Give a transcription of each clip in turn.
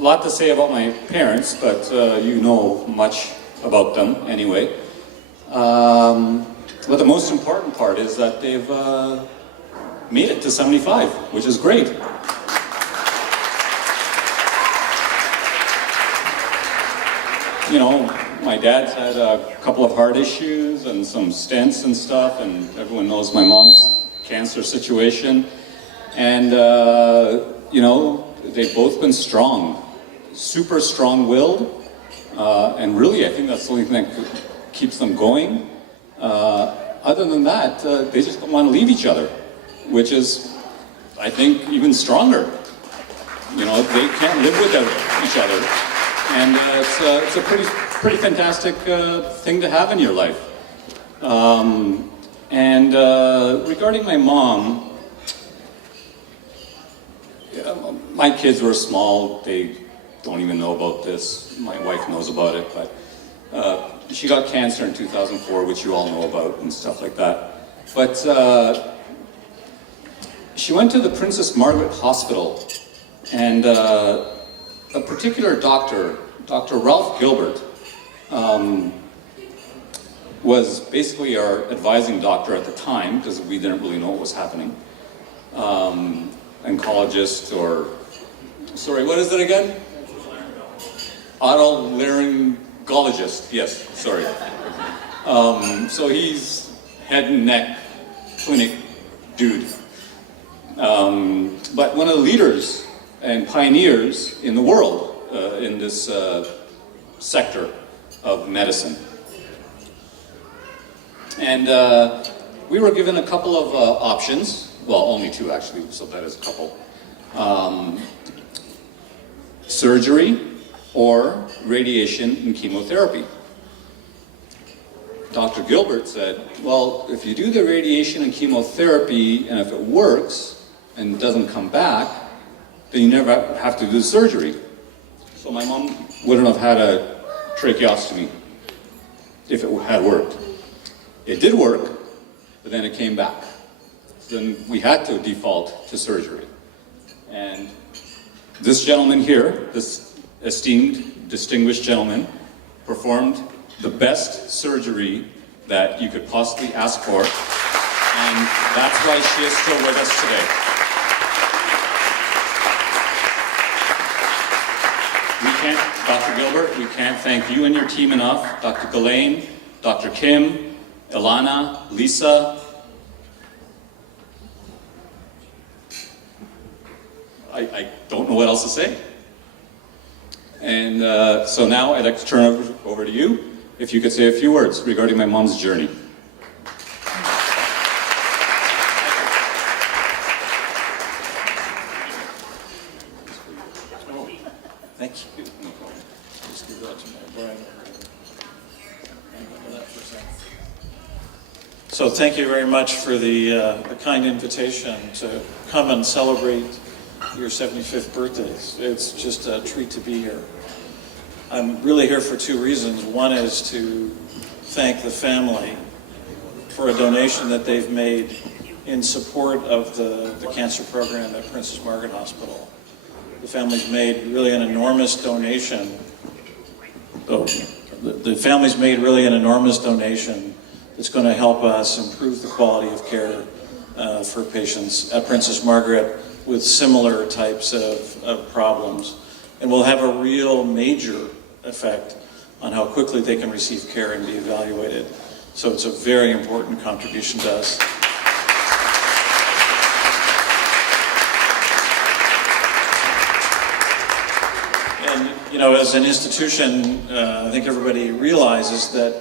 lot to say about my parents, but you know much about them anyway. But the most important part is that they've made it to 75, which is great. You know, my dad's had a couple of heart issues and some stents and stuff, and everyone knows my mom's cancer situation. And, you know, they've both been strong, super strong-willed, and really I think that's the only thing that keeps them going. Other than that, they just don't want to leave each other, which is, I think, even stronger. You know, they can't live without each other, and it's a pretty fantastic thing to have in your life. Regarding my mom, my kids were small, they don't even know about this. My wife knows about it, but she got cancer in 2004, which you all know about and stuff like that. But she went to the Princess Margaret Hospital, and a particular doctor, Dr. Ralph Gilbert, was basically our advising doctor at the time, because we didn't really know what was happening. Oncologist, or, sorry, what is it again? Otolaryngologist, yes, sorry. So he's head and neck clinic dude. But one of the leaders and pioneers in the world in this sector of medicine. And we were given a couple of options. Well, only two actually, so that is a couple. Surgery or radiation and chemotherapy. Dr. Gilbert said, well, if you do the radiation and chemotherapy and if it works and doesn't come back, then you never have to do the surgery. So my mom wouldn't have had a tracheostomy if it had worked. It did work, but then it came back. Then we had to default to surgery. And this gentleman here, this esteemed, distinguished gentleman, performed the best surgery that you could possibly ask for, and that's why she is still with us today. We can't, Dr. Gilbert, we can't thank you and your team enough, Dr. Ghislaine, Dr. Kim, Ilana, Lisa. I don't know what else to say. And so now I'd like to turn it over to you, if you could say a few words regarding my mom's journey. Thank you. Just give that to my Brian. So thank you very much for the kind invitation to come and celebrate your 75th birthday. It's just a treat to be here. I'm really here for two reasons. One is to thank the family for a donation that they've made in support of the cancer program at Princess Margaret Hospital. The family's made really an enormous donation. The family's made really an enormous donation that's going to help us improve the quality of care for patients at Princess Margaret with similar types of problems. And will have a real major effect on how quickly they can receive care and be evaluated. So it's a very important contribution to us. And, you know, as an institution, I think everybody realizes that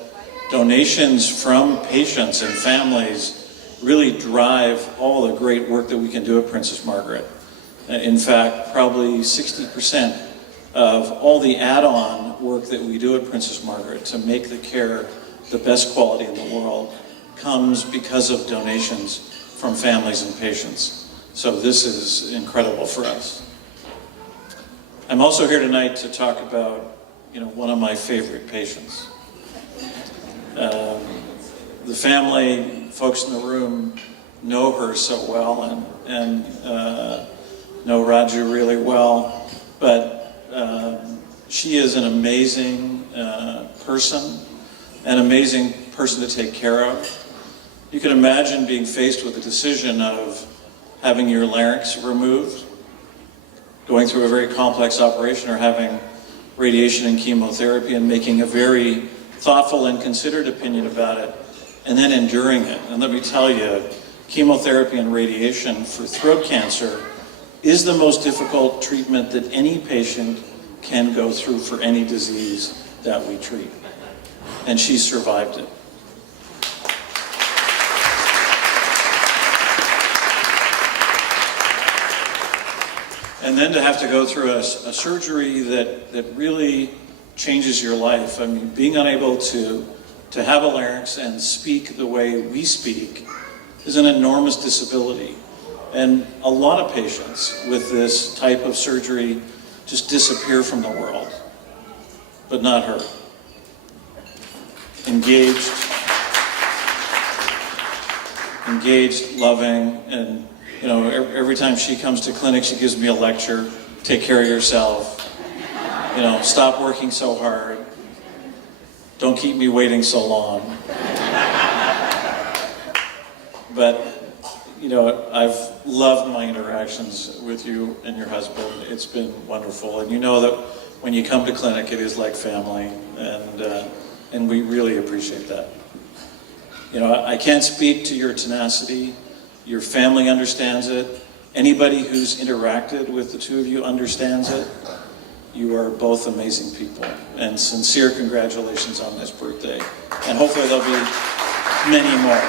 donations from patients and families really drive all the great work that we can do at Princess Margaret. In fact, probably 60% of all the add-on work that we do at Princess Margaret to make the care the best quality in the world comes because of donations from families and patients. So this is incredible for us. I'm also here tonight to talk about, you know, one of my favorite patients. The family, folks in the room know her so well and know Raju really well, but she is an amazing person, an amazing person to take care of. You can imagine being faced with the decision of having your larynx removed, going through a very complex operation, or having radiation and chemotherapy, and making a very thoughtful and considered opinion about it, and then enduring it. And let me tell you, chemotherapy and radiation for throat cancer is the most difficult treatment that any patient can go through for any disease that we treat. And she survived it. And then to have to go through a surgery that really changes your life. I mean, being unable to have a larynx and speak the way we speak is an enormous disability. And a lot of patients with this type of surgery just disappear from the world, but not her. Engaged, loving, and you know, every time she comes to clinic, she gives me a lecture. Take care of yourself. You know, stop working so hard. Don't keep me waiting so long. But, you know, I've loved my interactions with you and your husband. It's been wonderful. And you know that when you come to clinic, it is like family. And we really appreciate that. You know, I can't speak to your tenacity. Your family understands it. Anybody who's interacted with the two of you understands it. You are both amazing people. And sincere congratulations on this birthday. And hopefully there'll be many more.